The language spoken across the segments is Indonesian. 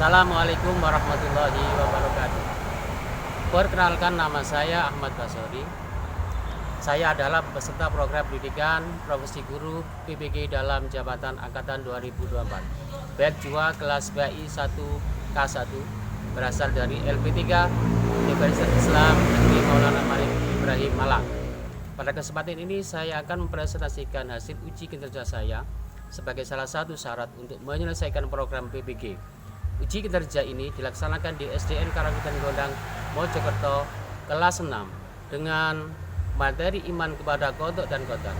Assalamualaikum warahmatullahi wabarakatuh. Perkenalkan, nama saya Ahmad Basori. Saya adalah peserta program pendidikan profesi guru PPG dalam jabatan angkatan 2024. Batch 2 kelas BI 1K1 berasal dari LP3 Universitas Islam Negeri Maulana Malik Ibrahim Malang. Pada kesempatan ini saya akan mempresentasikan hasil uji kinerja saya sebagai salah satu syarat untuk menyelesaikan program PPG. Uji kinerja ini dilaksanakan di SDN Karanghutan Gondang, Mojokerto, kelas 6 dengan materi iman kepada kodok dan kodar.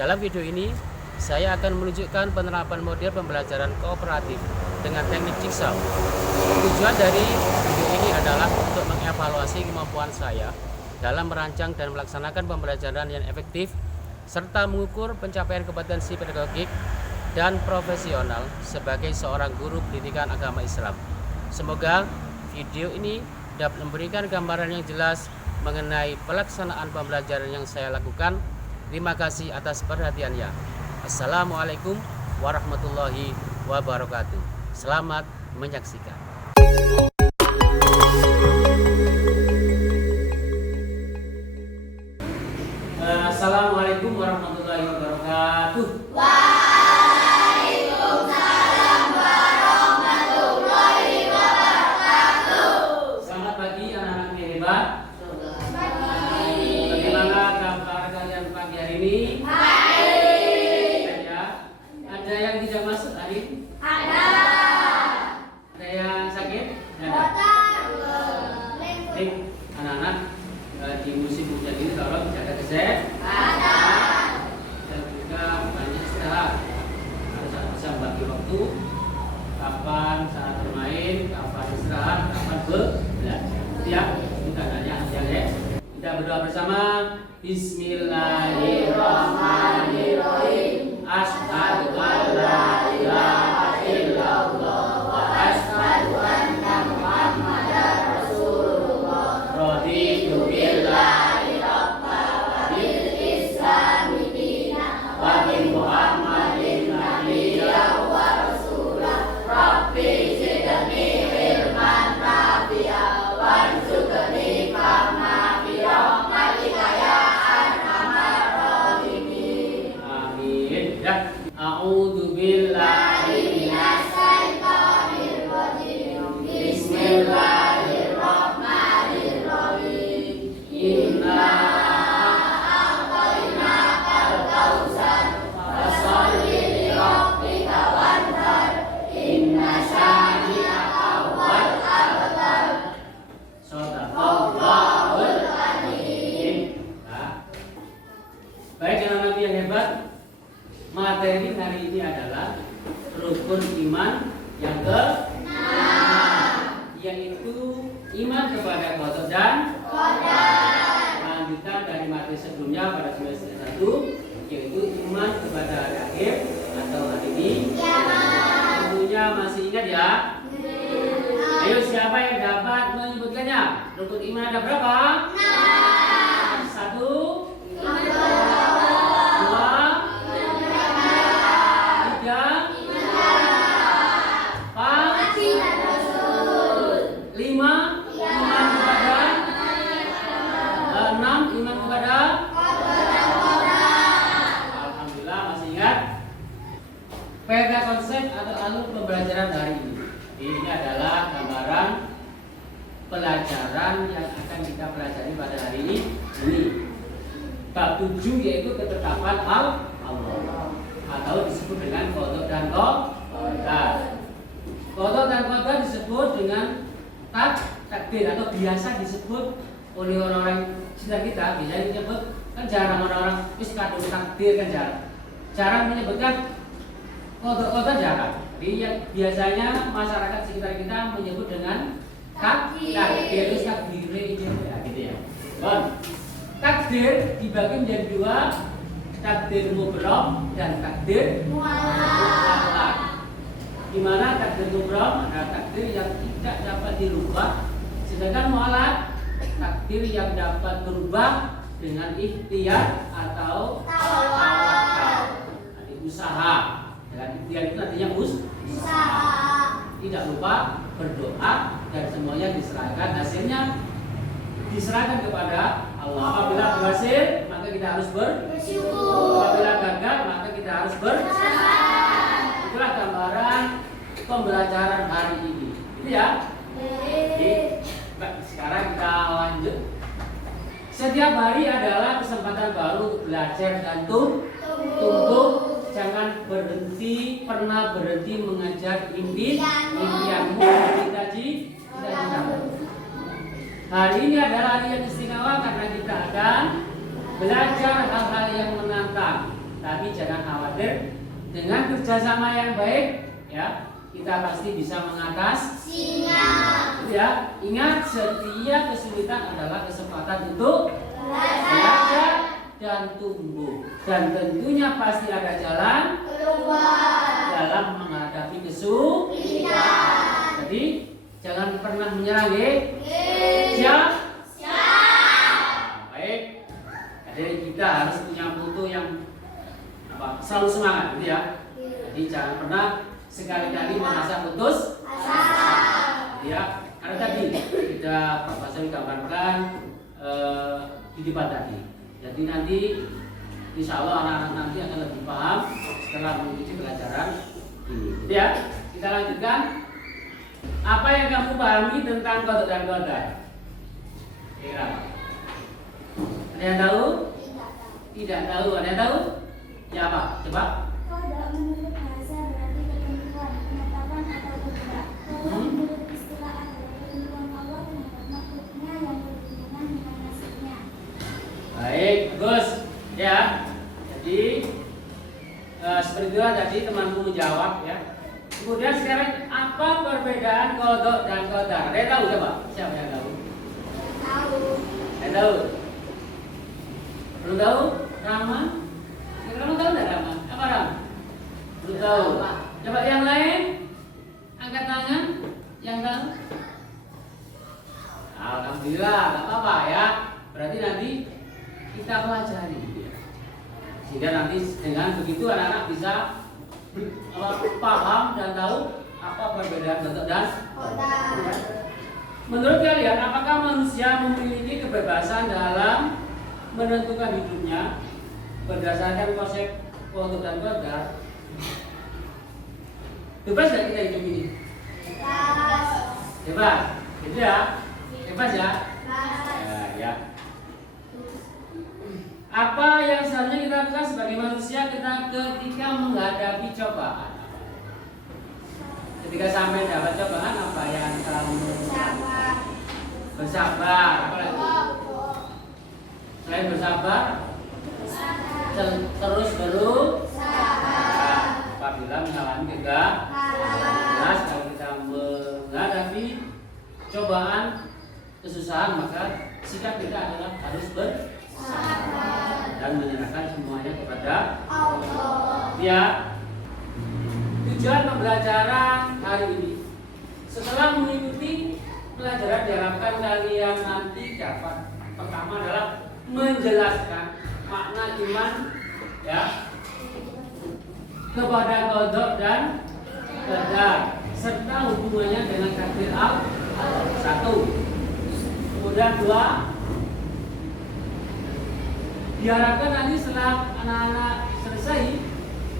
Dalam video ini, saya akan menunjukkan penerapan model pembelajaran kooperatif dengan teknik jigsaw. Tujuan dari video ini adalah untuk mengevaluasi kemampuan saya dalam merancang dan melaksanakan pembelajaran yang efektif, serta mengukur pencapaian kompetensi pedagogik dan profesional sebagai seorang guru pendidikan agama Islam. Semoga video ini dapat memberikan gambaran yang jelas mengenai pelaksanaan pembelajaran yang saya lakukan. Terima kasih atas perhatiannya. Assalamualaikum warahmatullahi wabarakatuh. Selamat menyaksikan. Assalamualaikum warahmatullahi wabarakatuh. Waalaikumsalam warahmatullahi wabarakatuh. Selamat pagi anak-anak yang hebat. Pagi. Bagaimana kabar kalian pagi hari ini? Baik. Ya. Ada yang tidak masuk hari ini? Ada. Ada yang sakit? Ada. Baik, anak-anak, di musim hujan ini tolong jaga kesehatan dan juga banyak istirahat. Harus bisa membagi waktu, kapan saat bermain, kapan istirahat, kapan belajar. Ya, kita nanya ya. Kita berdoa bersama. Bismillahirrahmanirrahim. Asyhadu an la ilaha illallah wa asyhadu anna Muhammadar Rasulullah. Raditu billahi rabba wa bil islami dina wa bi Muhammadin nabiyya wa rasulah. Rabbi zidni ilman nafi'a warzuqni fahma bi rahmatika ya arhamar rahimin. Amin. Ya. A'udzu billahi Minas syaitonir rajim. Bismillahirrahmanirrahim. Inna a'tainakal kautsar fasholli li rabbika wanhar. Inna syani'aka huwal abtar. Shadaqallahul adzim. Nah. Baik anak-anak yang hebat, materi hari ini adalah rukun iman yang ke-6, yaitu iman kepada kodok dan Kodar. lanjutan dari materi sebelumnya pada semester 1, yaitu iman kepada hari akhir atau hari ini. Tentunya masih ingat ya? Ayo, siapa yang dapat menyebutkannya? Rukun iman ada berapa? 1, 2, 3, 4, 5, iman kepada 6, iman kepada. Alhamdulillah masih ingat. Peta konsep atau alur pembelajaran hari ini. Ini adalah gambaran pelajaran yang akan kita pelajari pada hari ini. Bab 7 yaitu ketetapan Allah atau disebut dengan kodok dan kodar. Kodok dan kodar disebut dengan takdir atau biasa disebut oleh orang-orang sekitar kita. Biasanya disebut, kan jarang orang-orang kadung takdir, kan jarang menyebutkan kodok-kodok, jarang. Jadi yang biasanya masyarakat sekitar kita menyebut dengan takdir, takdir itu ya, gitu ya. Takdir dibagi menjadi dua, takdir mubrom dan takdir mutlak. Di mana takdir mubrom adalah takdir yang tidak dapat dirubah, sedangkan mutlak takdir yang dapat berubah dengan ikhtiar atau tawakal. Usaha. Dengan ikhtiar itu artinya usaha. Tidak lupa berdoa dan semuanya diserahkan, hasilnya diserahkan kepada Allah. Apabila berhasil, maka kita harus bersyukur. Apabila gagal, maka kita harus bersabar. Itulah gambaran pembelajaran hari ini. Itu ya. Jadi, sekarang kita lanjut. Setiap hari adalah kesempatan baru untuk belajar dan tumbuh. Jangan pernah berhenti mengejar impianmu, cita-citamu. Hari ini adalah hari yang istimewa karena kita akan belajar hal-hal yang menantang. Tapi jangan khawatir, dengan kerjasama yang baik, ya kita pasti bisa mengatasinya. Ya, ingat setiap kesulitan adalah kesempatan untuk belajar dan tumbuh, dan tentunya pasti ada jalan keluar dalam menghadapi kesulitan. Jadi jangan pernah menyerah, siap? Baik. Jadi kita harus punya mutu yang selalu semangat, gitu ya. Jadi jangan pernah sekali-kali merasa putus asa. Ya, karena tadi kita Pak Basri gambarkan di depan tadi. Jadi nanti insya Allah anak-anak nanti akan lebih paham setelah mengikuti pelajaran ini. Ya, kita lanjutkan. Apa yang kamu pahami tentang kodok dan kodar? Kira. Ada yang tahu? Tidak tahu. Ada yang tahu? Ya apa? Coba. Kodok menurut bahasa berarti ketentuan, penetapan atau bergerak. Kodok menurut istilah adalah ketentuan Allah terhadap makhluknya yang berhubungan dengan nasibnya. Baik, bagus. Ya. Jadi seperti itu tadi temanku menjawab ya. Kemudian sekarang apa perbedaan kodok dan kodar? Ada yang tahu coba? Siapa yang tahu? Tahu. Ada tahu? Belum tahu? Rama? Kamu tahu nggak Rama? Apa Rama? Belum tahu. Coba yang lain? Angkat tangan. Yang tahu? Alhamdulillah, nggak apa-apa ya. Berarti nanti kita pelajari. Sehingga nanti dengan begitu anak-anak bisa paham dan tahu apa perbedaan kodok dan kodar. Menurut kalian, apakah manusia memiliki kebebasan dalam menentukan hidupnya berdasarkan konsep kodok dan kodar? Bebas nggak kita hidup ini? Bebas. Bebas, gitu ya? Bebas ya? Bebas. Ya. Apa yang seharusnya kita lakukan sebagai manusia kita ketika menghadapi cobaan? Ketika sampai dapat cobaan, apa yang kamu Sabar. bersabar? Apa lagi? Selain bersabar, terus berusaha. Apabila mengalami kegagalan, kalau kita menghadapi cobaan, kesusahan, maka sikap kita adalah harus bersabar dan menyerahkan semuanya kepada Allah. Ya. Tujuan pembelajaran hari ini, setelah mengikuti pelajaran diharapkan kalian nanti dapat pertama adalah menjelaskan makna iman ya kepada kodok dan qadar serta hubungannya dengan takdir Allah. Satu. Kemudian dua, diharapkan nanti setelah anak-anak selesai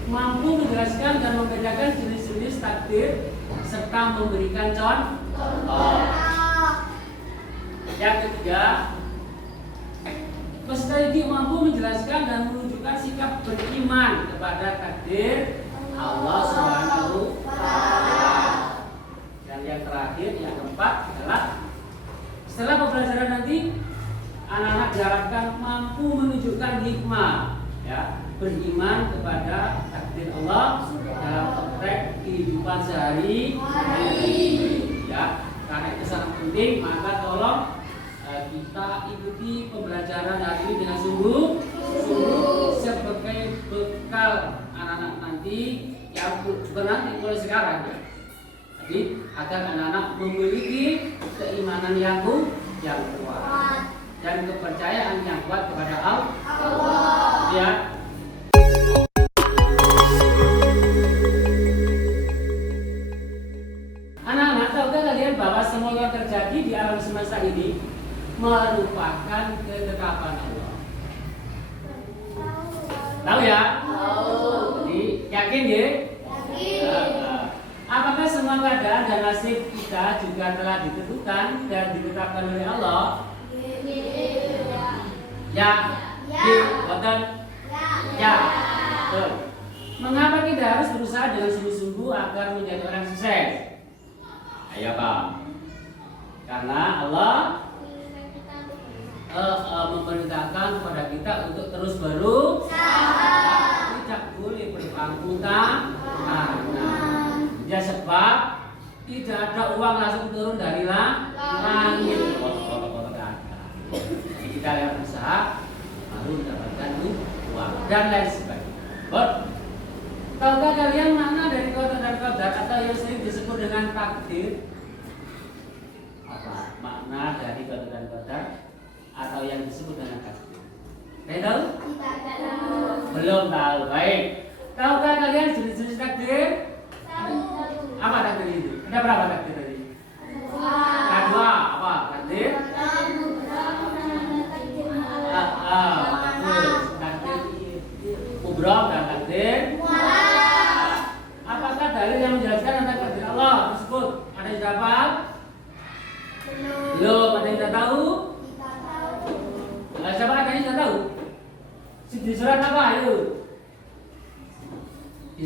mampu menjelaskan dan membedakan jenis-jenis takdir serta memberikan contoh. Yang ketiga, peserta didik mampu menjelaskan dan menunjukkan sikap beriman kepada takdir Allah Subhanahu wa Ta'ala. Dan yang terakhir, yang keempat adalah setelah pembelajaran nanti anak-anak diharapkan mampu menunjukkan hikmah ya, beriman kepada takdir Allah dalam praktek kehidupan sehari-hari ya. Karena itu sangat penting, maka tolong kita ikuti pembelajaran hari ini dengan sungguh sebagai bekal anak-anak nanti yang nanti mulai sekarang ya. Jadi agar anak-anak memiliki keimanan yang kuat dan kepercayaan yang kuat kepada Allah. Ya. Anak-anak, tahukah merupakan ketetapan Allah? Tahu ya? Jadi yakin ya? Apakah semua keadaan dan nasib kita juga telah ditentukan dan ditetapkan oleh Allah? Ya. Betul. Ya. Betul. Mengapa kita harus berusaha dengan sungguh-sungguh agar menjadi orang sukses? Ayo Pak. Karena Allah memerintahkan kepada kita untuk terus berusaha, tidak boleh berpangku tangan. Ya sebab tidak ada uang langsung turun dari langit. Jadi kita yang berusaha baru mendapatkan uang dan lain sebagainya. Tahukah kalian makna dari qada dan qadar atau yang sering disebut dengan takdir? Apa makna dari qada dan qadar atau yang disebut dengan takdir? Kalian tahu? Belum tahu. Baik. Tahukah kalian jenis-jenis takdir? Apa takdir itu? Ada berapa takdir tadi? Ada dua. Apa takdir? Takdir kubra dan takdir. Apakah dalil yang menjelaskan tentang takdir Allah tersebut? Ada yang dapat? Belum. Ada yang tidak tahu? Siapa ada yang tidak tahu? Di surat apa? Ayo. Di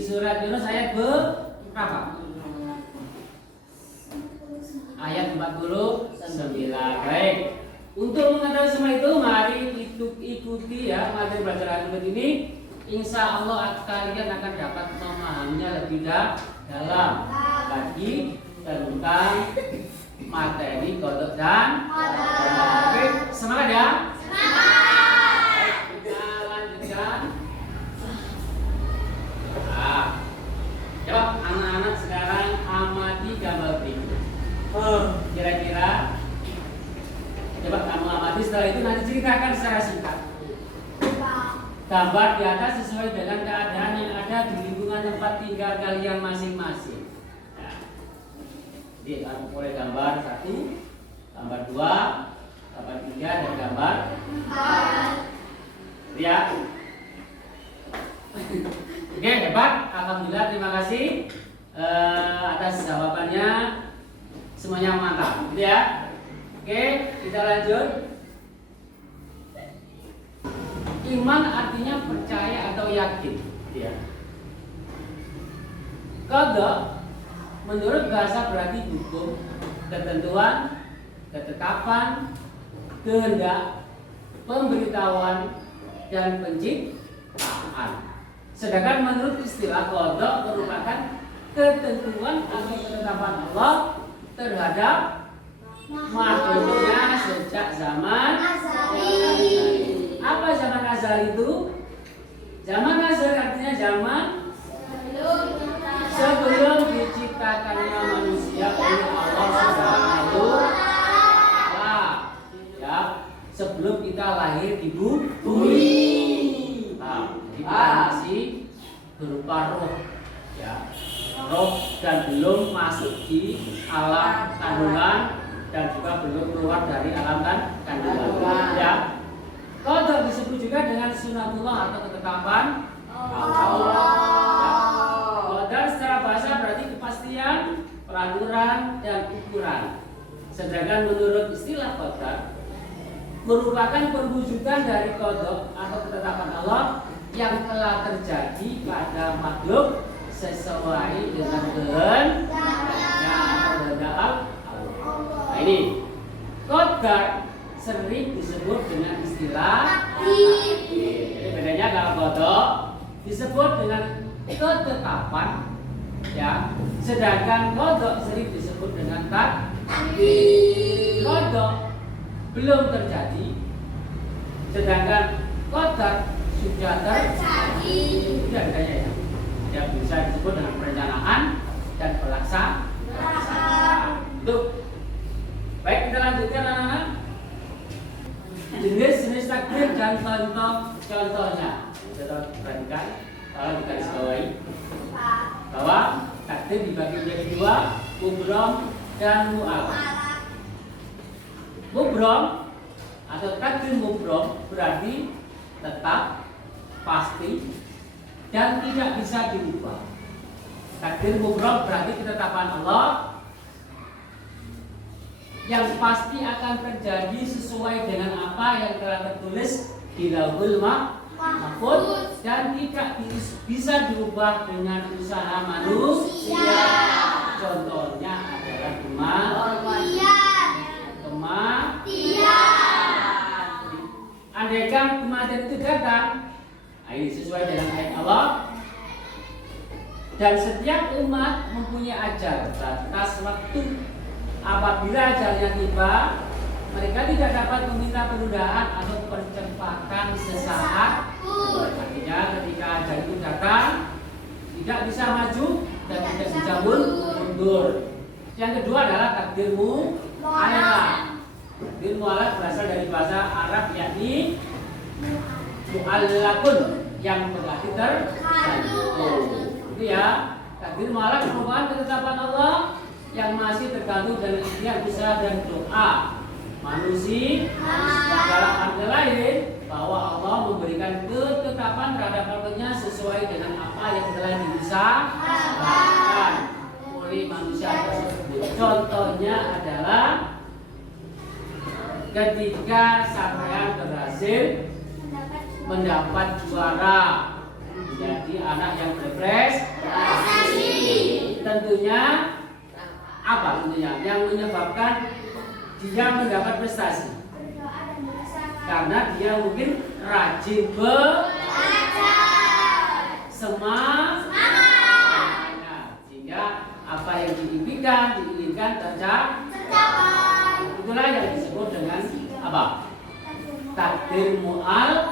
surat Yunus ayat berapa? Ayat 49. Baik. Untuk mengetahui semua itu, mari ikuti ya materi pelajaran ini. Insya Allah kalian akan dapat memahaminya lebih dalam lagi tentang materi kodok dan oke, semangat ya. Baik, kita lanjutkan. Coba anak-anak sekarang amati gambar berikut. Kira-kira coba kamu amati, setelah itu nanti ceritakan secara singkat. Gambar di atas sesuai dengan keadaan yang ada di lingkungan tempat tinggal kalian masing-masing. Jadi aku mulai gambar 1, gambar 2, gambar 3, dan gambar 4. Ya. Oke, hebat. Alhamdulillah, terima kasih atas jawabannya. Semuanya mantap, gitu ya. Oke, kita lanjut. Iman artinya percaya atau yakin, ya. Qada menurut bahasa berarti hukum, ketentuan, ketetapan, kehendak, pemberitahuan, dan penciptaan. Sedangkan menurut istilah qada merupakan ketentuan atau ketetapan Allah terhadap makhluknya sejak zaman azali. Apa zaman azali itu? Zaman azali artinya zaman sebelum diciptakannya manusia oleh Allah Subhanahu wa Ta'ala. Ya, sebelum kita lahir di bumi. Jadi kita masih berupa roh, ya, roh dan belum masuk di alam kandungan dan juga belum keluar dari alam kandungan. Ya, qada disebut juga dengan sunatullah atau ketetapan Allah. Qada secara bahasa berarti kepastian, peraturan, dan ukuran. Sedangkan menurut istilah qada merupakan perwujudan dari qada atau ketetapan Allah yang telah terjadi pada makhluk sesuai dengan kehendaknya atau kehendak Allah. Nah ini qadar sering disebut dengan istilah takdir. Jadi bedanya kalau qada disebut dengan ketetapan, ya, sedangkan qada sering disebut dengan takdir. Qada belum terjadi, sedangkan qadar sudah terjadi. Itu bedanya ya. Yang bisa disebut dengan perencanaan dan pelaksanaan. Itu. Baik, kita lanjutkan anak-anak. Jenis-jenis takdir dan contohnya. Kita perhatikan kalau digaris bawahi bahwa takdir dibagi menjadi dua, kubra dan mu'al. Mubrom atau takdir mubrom berarti tetap, pasti, dan tidak bisa diubah. Takdir mubrom berarti ketetapan Allah yang pasti akan terjadi sesuai dengan apa yang telah tertulis di Lauhul Mahfuz dan tidak bisa diubah dengan usaha manusia. Contohnya adalah kematian. Andaikan kematian itu datang, ini sesuai dengan ayat Allah. Dan setiap umat mempunyai ajal, batas waktu. Apabila ajalnya tiba, mereka tidak dapat meminta penundaan atau percepatan sesaat. Artinya ketika ajal itu datang, tidak bisa maju dan tidak bisa mundur. Yang kedua adalah takdir mu'allaq. Takdir mu'allaq berasal dari bahasa Arab yakni mu'allaqun yang berarti tergantung. Itu ya, takdir mu'allaq merupakan ketetapan Allah yang masih tergantung dengan ikhtiar, usaha dan doa manusia. Dalam arti lain bahwa Allah memberikan ketetapan terhadap makhluknya sesuai dengan apa yang telah diusahakan oleh manusia tersebut. Contohnya adalah ketika sampean berhasil mendapat juara menjadi anak yang berprestasi, tentunya apa tentunya yang menyebabkan dia mendapat prestasi? Karena dia mungkin rajin belajar, semangat, sehingga apa yang diinginkan tercapai. Itulah yang disebut dengan apa? Takdir mu'allaq.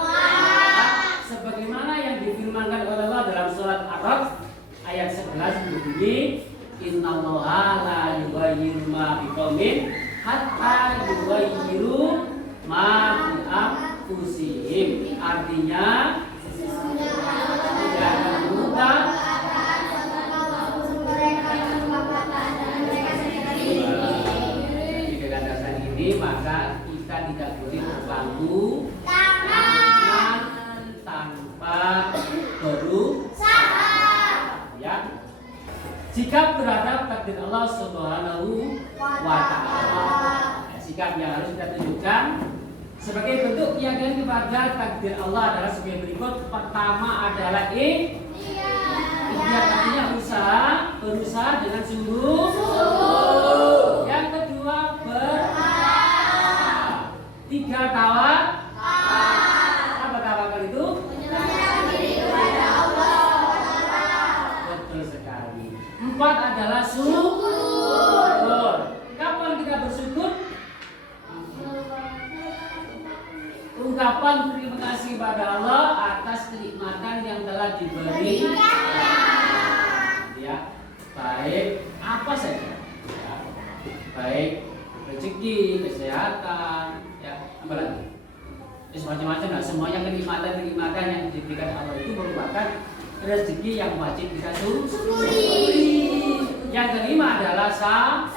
Sebagaimana yang difirmankan oleh Allah dalam surat Ar-Ra'd ayat 11 berbunyi, innallaha la yughayyiru ma biqaumin hatta yughayyiru ma bi anfusihim. Artinya tidak akan berubah di keadaan ini, maka kita tidak boleh berlaku tanpa berusaha, ya. Sikap terhadap takdir Allah Subhanahu wa Ta'ala. Sikap yang harus kita tunjukkan sebagai bentuk keyakinan kepada takdir Allah adalah sebagai berikut. Pertama adalah ikhtiar, artinya berusaha dengan sungguh. Yang kedua bertawakal. Tiga tawakal. Apa tawakal itu? Empat adalah syukur. Kapan kita bersyukur? Ungkapan terima kasih pada Allah atas kenikmatan yang telah diberi. Ya, baik apa saja. Ya, baik rezeki, kesehatan, ya, apa lagi? Macam-macam lah. Semuanya kenikmatan yang diberikan Allah itu merupakan rezeki yang wajib kita syukuri. Yang kelima adalah sabar.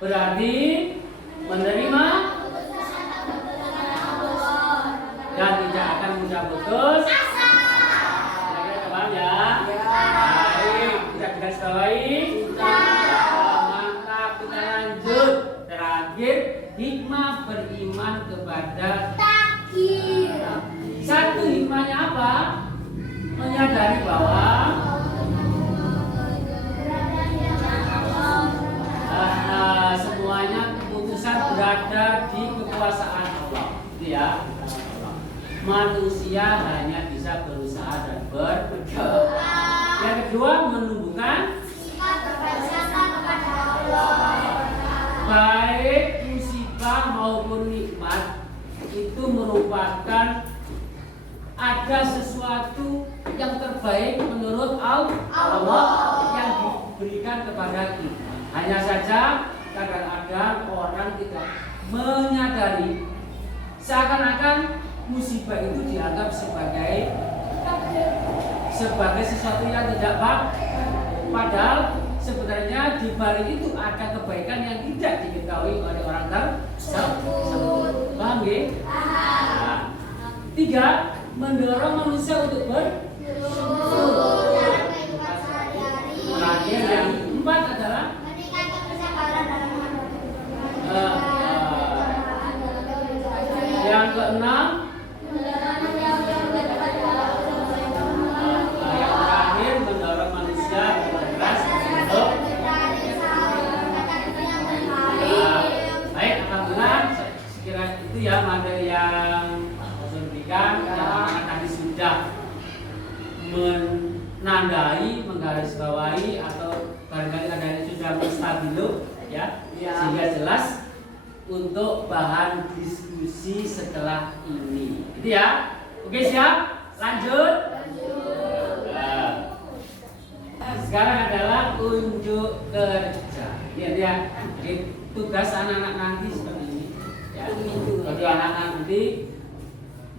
Berarti menerima dan tidak akan mudah putus. Kira-kira paham ya? Baik, kita garis bawahi. Mantap, kita lanjut. Terakhir, hikmah beriman kepada takdir. Satu hikmahnya apa? Menyadari bahwa semuanya keputusan berada di kekuasaan Allah. Itu ya. Manusia hanya bisa berusaha dan berdoa. Yang kedua, menumbuhkan sifat berpercaya kepada Allah. Baik musibah maupun nikmat itu merupakan ada sesuatu yang terbaik menurut Allah yang diberikan kepada kita. Hanya saja kadang-kadang orang tidak menyadari, seakan-akan musibah itu dianggap sebagai sesuatu yang tidak baik. Padahal sebenarnya di balik itu ada kebaikan yang tidak diketahui oleh orang tersebut. Paham ya? Nah, 3. Mendorong manusia untuk Terakhir yang 4 adalah yang ke-6 yang terakhir mendorong manusia berkeras untuk baik, alhamdulillah sekira itu ya materi yang saya berikan. Anak-anak tadi sudah menandai, menggarisbawahi atau barangkali ada yang sudah menstabilo ya, sehingga jelas untuk bahan diskusi setelah ini. Itu ya. Oke, siap? Lanjut. Nah, sekarang adalah unjuk kerja. Lihat ya. Jadi tugas anak-anak nanti seperti ini. Ya. Jadi anak-anak nanti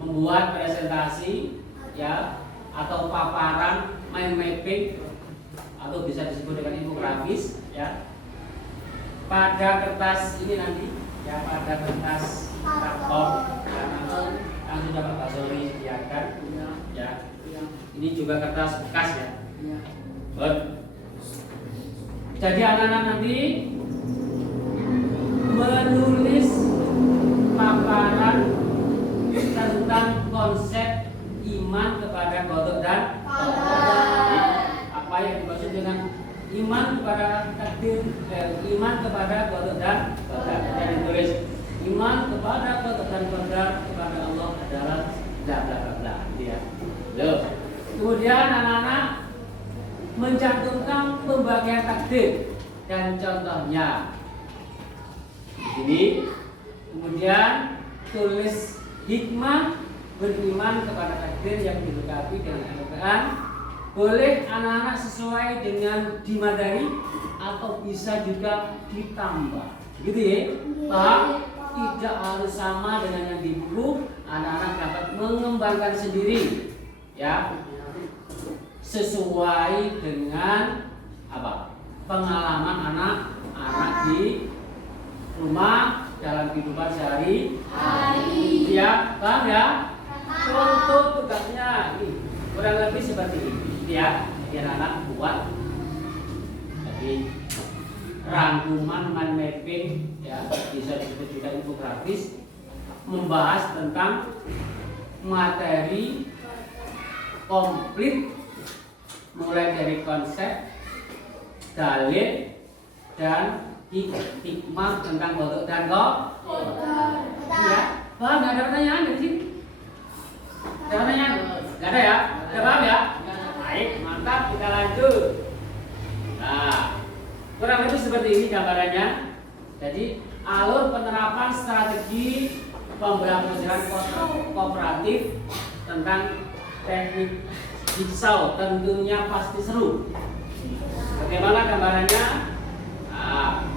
membuat presentasi ya atau paparan mind mapping atau bisa disebut dengan infografis ya. Pada kertas ini nanti ya, pada kertas karton yang sudah Pak Basori sediakan ya. Ini juga kertas bekas ya. Jadi anak-anak nanti menulis paparan tentang konsep iman kepada kodok dan qadar. Apa yang dimaksud dengan iman kepada takdir, iman kepada kodok dan qadar. Yang ditulis iman kepada kodok dan qadar kepada Allah adalah bla bla bla. Ya. Kemudian anak-anak mencantumkan pembagian takdir dan contohnya di sini. Kemudian tulis hikmah beriman kepada takdir yang dilengkapi dengan Al-Quran. Boleh anak-anak sesuai dengan dimadari atau bisa juga ditambah. Gitu ya? Paham? Tidak harus sama dengan yang di buku. Anak-anak dapat mengembangkan sendiri ya, sesuai dengan apa? Pengalaman anak-anak di rumah dalam kehidupan sehari-hari. Ya, paham ya? Contoh tugasnya ini kurang lebih seperti ini ya. Biar anak buat jadi rangkuman mind mapping ya, bisa disebut juga infografis, membahas tentang materi komplit mulai dari konsep, dalil dan hikmah tentang kodok dan qadar. Ya, paham? Nggak ada pertanyaan di sini? Ada pertanyaan? Nggak ada ya? Ada paham ya? Baik, mantap, kita lanjut. Nah, kurang lebih seperti ini gambarannya. Jadi alur penerapan strategi pembelajaran kooperatif tentang teknik jigsaw tentunya pasti seru. Bagaimana gambarannya? Nah,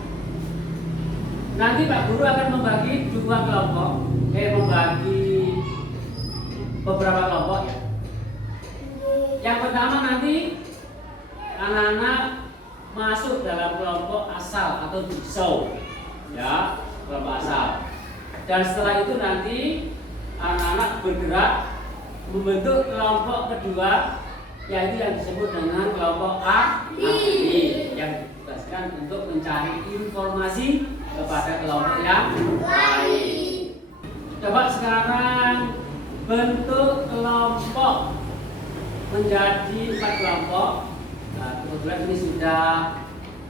nanti Pak Guru akan membagi dua kelompok, membagi beberapa kelompok ya. Yang pertama nanti anak-anak masuk dalam kelompok asal atau jigsaw ya, kelompok asal. Dan setelah itu nanti anak-anak bergerak membentuk kelompok kedua, yaitu yang disebut dengan kelompok ahli yang ditugaskan untuk mencari informasi kepada kelompok yang lain. Coba sekarang bentuk kelompok menjadi 4 kelompok. Nah, kebetulan ini sudah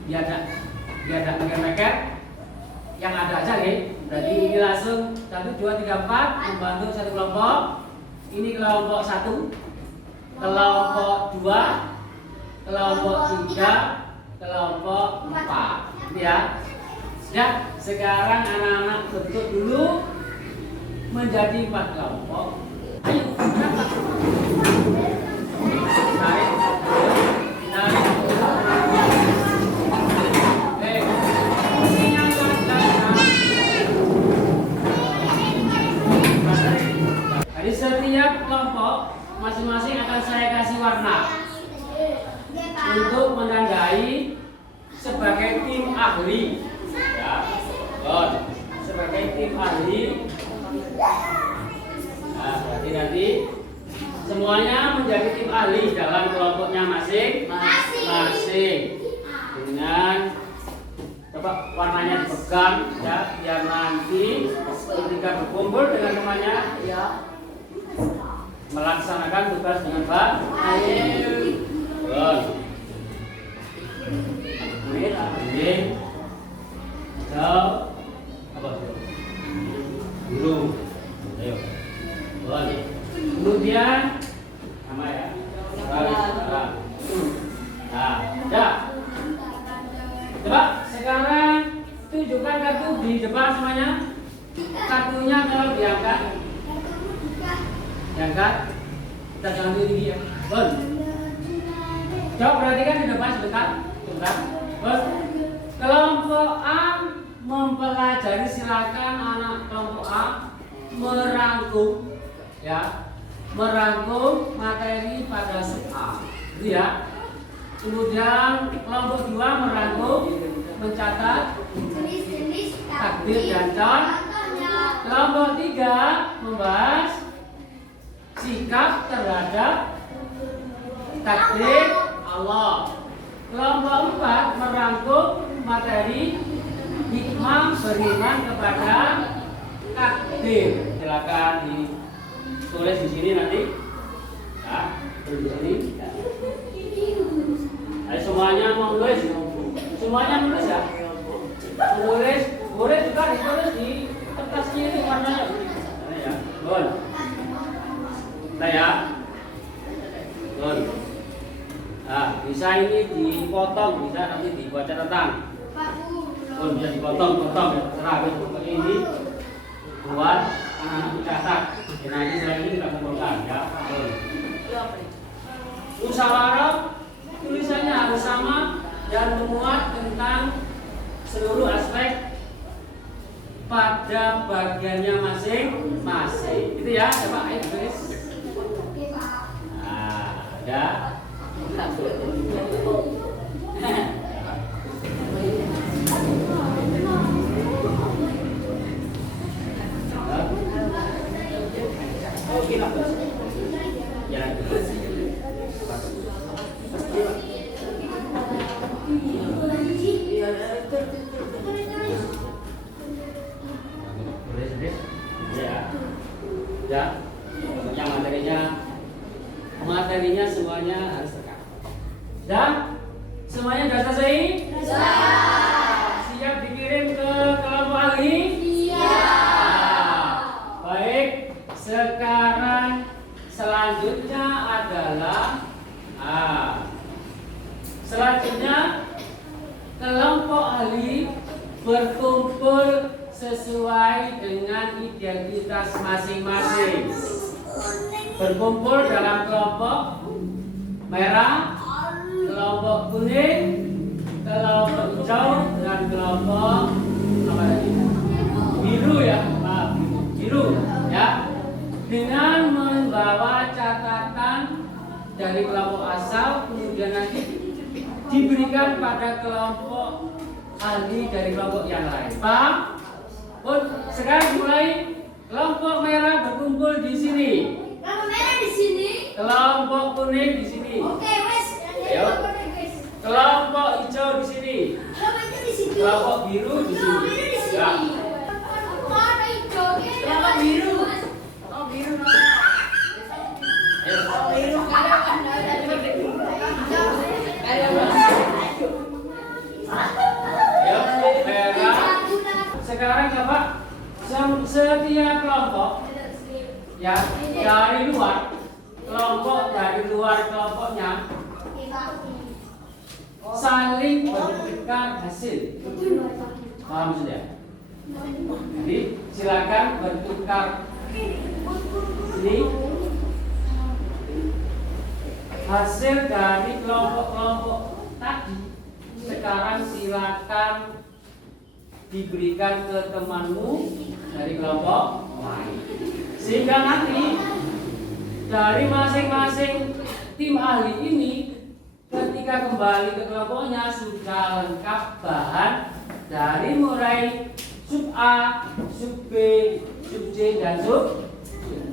diada meker-meker yang ada aja ya. Berarti ini langsung 1, 2, 3, 4 membantu satu kelompok. Ini kelompok 1, kelompok 2, kelompok 3, kelompok 4. Gitu ya. Ya, sekarang anak-anak bentuk dulu menjadi 4 kelompok. Ayo, berangkat. Tarik. Tarik. Jadi setiap kelompok masing-masing akan saya kasih warna untuk menandai sebagai tim ahli, ya, sebagai tim ahli. Nah, berarti nanti semuanya menjadi tim ahli dalam kelompoknya masing-masing dengan coba warnanya dipegang ya, biar nanti ketika berkumpul dengan temannya ya melaksanakan tugas dengan baik. Ini hijau apa biru. Ayo. Kemudian sama ya. Nah, ya. Coba sekarang tunjukkan kartu di depan semuanya. Kartunya kalau diangkat, kita jangan tinggi ya. Bon. Coba perhatikan di depan sebentar. Bos. Kelompok A mempelajari, silakan anak kelompok A merangkum ya, merangkum materi pada sub A. Itu ya. Kemudian kelompok 2 merangkum, mencatat takdir dan contohnya. Kelompok 3 membahas sikap terhadap takdir Allah. Kelompok 4 merangkum materi hikmah beriman kepada takdir. Silakan ditulis di sini nanti. Ya, tulis di sini. Ayo semuanya mau nulis, semuanya nulis ya. Nulis, boleh juga ditulis di kertasnya itu warnanya. Ya, bon. Saya, bon. Nah, bisa ini dipotong, bisa nanti dibuat catatan. Bon, bisa dipotong ya. Terserah ini buat anak-anak mencatat. Nanti setelah ini kita kumpulkan ya. Bon. Musyawarah tulisannya harus sama dan memuat tentang seluruh aspek pada bagiannya masing-masing. Itu ya, coba ayo tulis. Nah, ada. Ya, yang materinya semuanya harus terkait. Dan semuanya sudah selesai? Siap dikirim ke kelompok ahli? Baik, sekarang selanjutnya adalah kelompok ahli berkumpul sesuai dengan identitas masing-masing. Berkumpul dalam kelompok merah, kelompok kuning, kelompok hijau, dan kelompok apa tadi? Biru ya, biru ya. Dengan membawa catatan dari kelompok asal, kemudian nanti diberikan pada kelompok ahli dari kelompok yang lain. Paham? Sekarang mulai. Kelompok merah berkumpul di sini. Kelompok merah di sini. Kelompok kuning di sini. Oke, wes. Ayo. Kelompok hijau di sini. Kelompok hijau di sini. Kelompok biru di sini. Kelompok biru di sini. Ya. Warna hijau. Kelompok biru. Oh, biru mana? Ayo. Oh, biru kada warna Ayo. Merah. Sekarang coba setiap kelompok ya dari luar kelompoknya saling memberikan hasil. Paham sudah? Jadi silakan bertukar ini hasil dari kelompok-kelompok tadi. Sekarang silakan diberikan ke temanmu dari kelompok lain, sehingga nanti dari masing-masing tim ahli ini Ketika kembali ke kelompoknya sudah lengkap bahan dari mulai sub A, sub B, sub C dan sub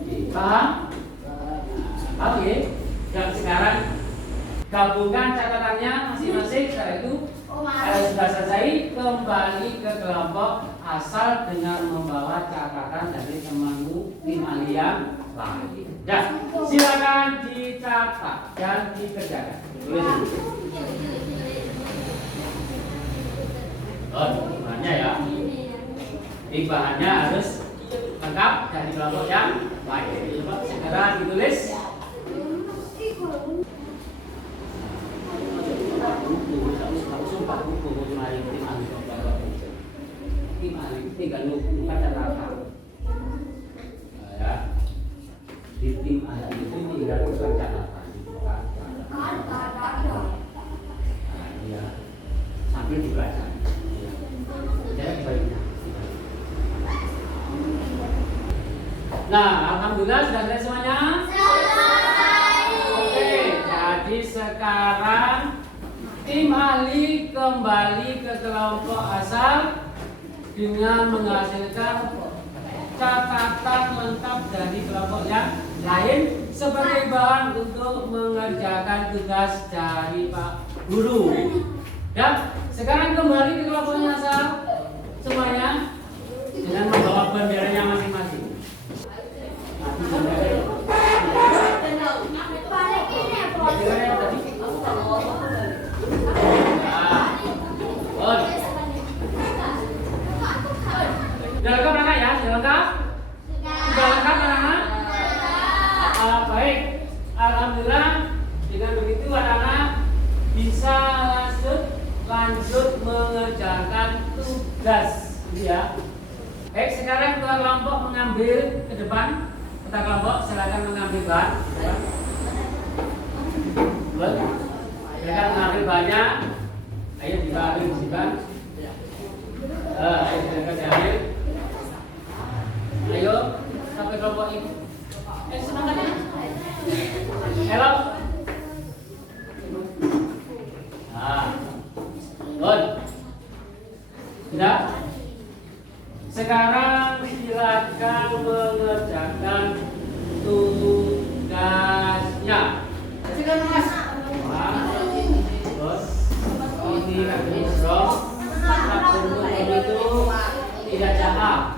D. Paham? Oke. Dan sekarang gabungkan catatannya masing-masing. Setelah itu kalau sudah selesai kembali ke kelompok asal dengan membawa catatan dari temanmu tim ahli yang lain. Ya, silakan dicatat dan dikerjakan. Oh, bahannya ya. Ini bahannya harus lengkap dari kelompok yang lain. Coba segera ditulis. Tinggal lupa catatan. Ya, di tim ahli itu tinggal lupa catatan. Ya, sambil dibaca. Nah, alhamdulillah sudah selesai semuanya. Oke, jadi sekarang tim ahli kembali ke kelompok asal dengan menghasilkan catatan lengkap dari kelompok yang lain sebagai bahan untuk mengerjakan tugas dari Pak Guru. Dan sekarang kembali ke kelompoknya asal semuanya dengan membawa benderanya masing-masing. Sudah lengkap anak ya? Sudah lengkap? Sudah lengkap anak-anak? Baik, alhamdulillah. Dengan begitu anak-anak bisa lanjut mengerjakan tugas, ya. Baik, sekarang ketua kelompok mengambil ke depan. Ketua kelompok silakan mengambil bahan. Silakan mengambil bahannya. Ayo kita ambil musikan. Ayo silakan diambil. Ayo sampai kelompok ini. Semangat ya. Hello. Nah, good. Sudah. Sekarang silakan mengerjakan tugasnya. Silakan Mas. Terus ini lagi serong. Untuk itu tidak jahat.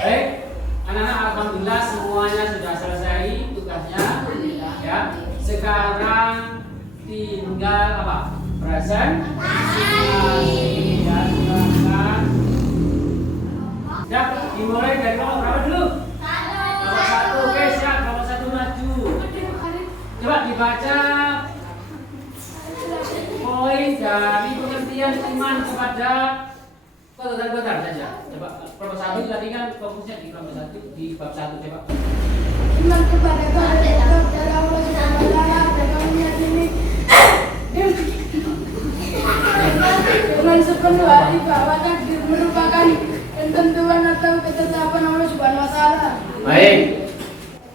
Baik, anak-anak, alhamdulillah semuanya sudah selesai tugasnya. Ya, sekarang tinggal apa? Presentasi. Ya, silakan. Ya, dimulai dari kelompok berapa dulu? Kelompok 1. Oke, siap. Kelompok 1 maju. Coba dibaca poin dari pengertian iman kepada kotor-kotor saja. Coba kelompok 1 tadi kan fokusnya di kelompok 1 di bab 1. Coba. Iman kepada Tuhan dari Allah Subhanahu wa taala dan meyakini dengan sepenuh hati bahwa takdir merupakan ketentuan atau ketetapan Allah Subhanahu wa taala. Baik.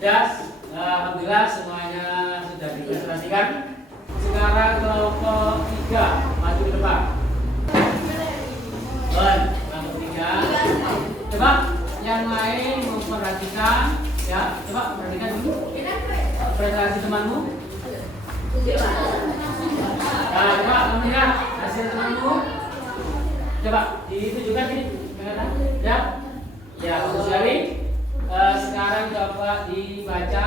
Ya, alhamdulillah semuanya sudah dipresentasikan. Sekarang kelompok 3 maju ke depan. Kelompok 3. Coba yang lain memperhatikan, ya. Coba perhatikan dulu presentasi temanmu. Nah, coba kamu lihat hasil temanmu. Coba ditunjukkan ini. Ya. Ya, bagus sekali. Sekarang coba dibaca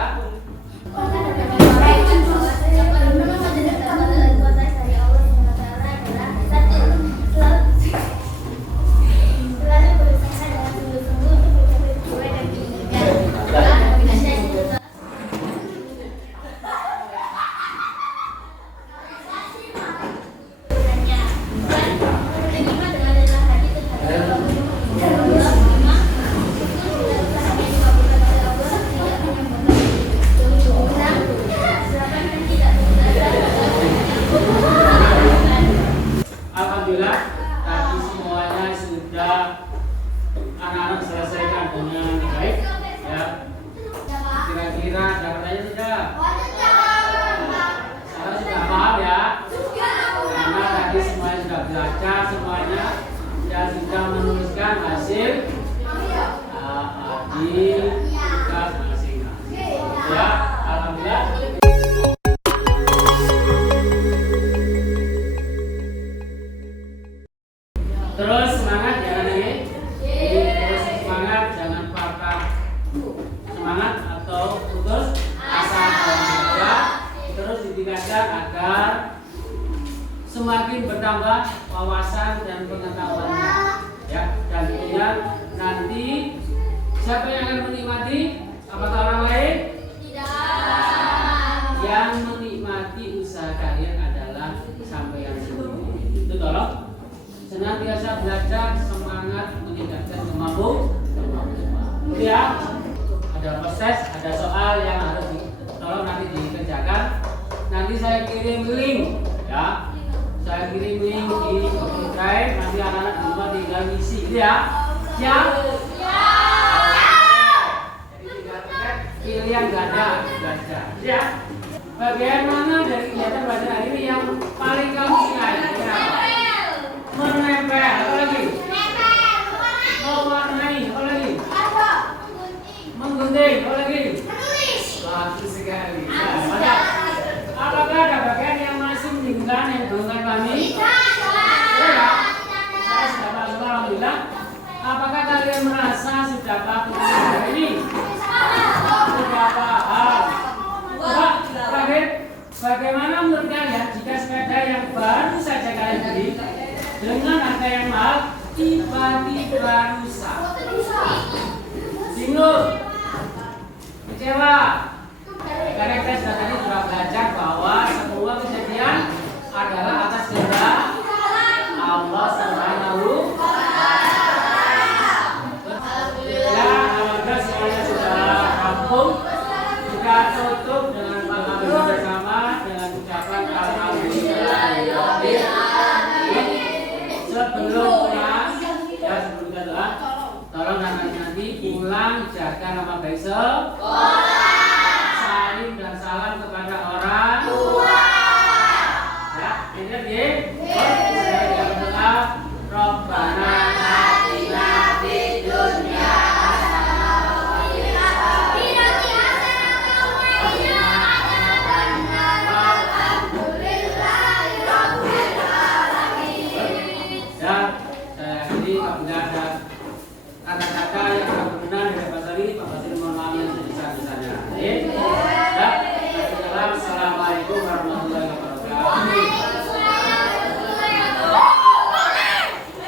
Alhamdulillah tadi semuanya sudah anak-anak selesaikan dengan baik ya. Kira-kira ada pertanyaan tidak? Saya sudah paham ya. Karena tadi semuanya sudah belajar semuanya dan sudah menuliskan hasil di tugas masing-masing. Ya, alhamdulillah. Terus semangat jangan nangis. Terus semangat jangan patah semangat atau putus asa dalam belajar. Terus ditingkatkan agar semakin bertambah wawasan dan pengetahuannya. Ya, dan tentunya nanti siapa yang akan menikmati? Apakah orang lain? Tidak. Yang menikmati usaha kalian adalah sampean sendiri. Itu tolong senantiasa belajar, semangat meningkatkan kemampuan. Ya, ada proses, ada soal yang harus tolong nanti dikerjakan. Nanti saya kirim link, ya. Saya kirim link di Google Drive. Nanti anak-anak di rumah tinggal isi, ya. Siap? Jadi tinggal pilih yang ganda, ya. Bagaimana dari kegiatan belajar hari ini yang paling kamu sukai? Menempel, apa lagi? Mewarnai, apa lagi? Menggunting, apa lagi? Bagus sekali. Nah, mantap. Apakah ada bagian yang masih membingungkan yang belum kami? Ya, saya sudah paham, alhamdulillah. Apakah kalian merasa sudah paham hari ini? Sudah paham. Coba terakhir, bagaimana menurut kalian jika sepeda yang baru saja kalian beli dengan harga yang mahal tiba-tiba rusak? Bingung? Kecewa? Karena kita tadi sudah belajar bahwa semua kejadian adalah atas kehendak Allah Subhanahu wa Ta'ala. Ya, alhamdulillah semuanya sudah rampung. Kita tutup dengan pengalaman bersama dengan ucapan alhamdulillah. Sebelum pulang, ya sebelum kita doa, tolong nanti pulang jaga nama baik sekolah.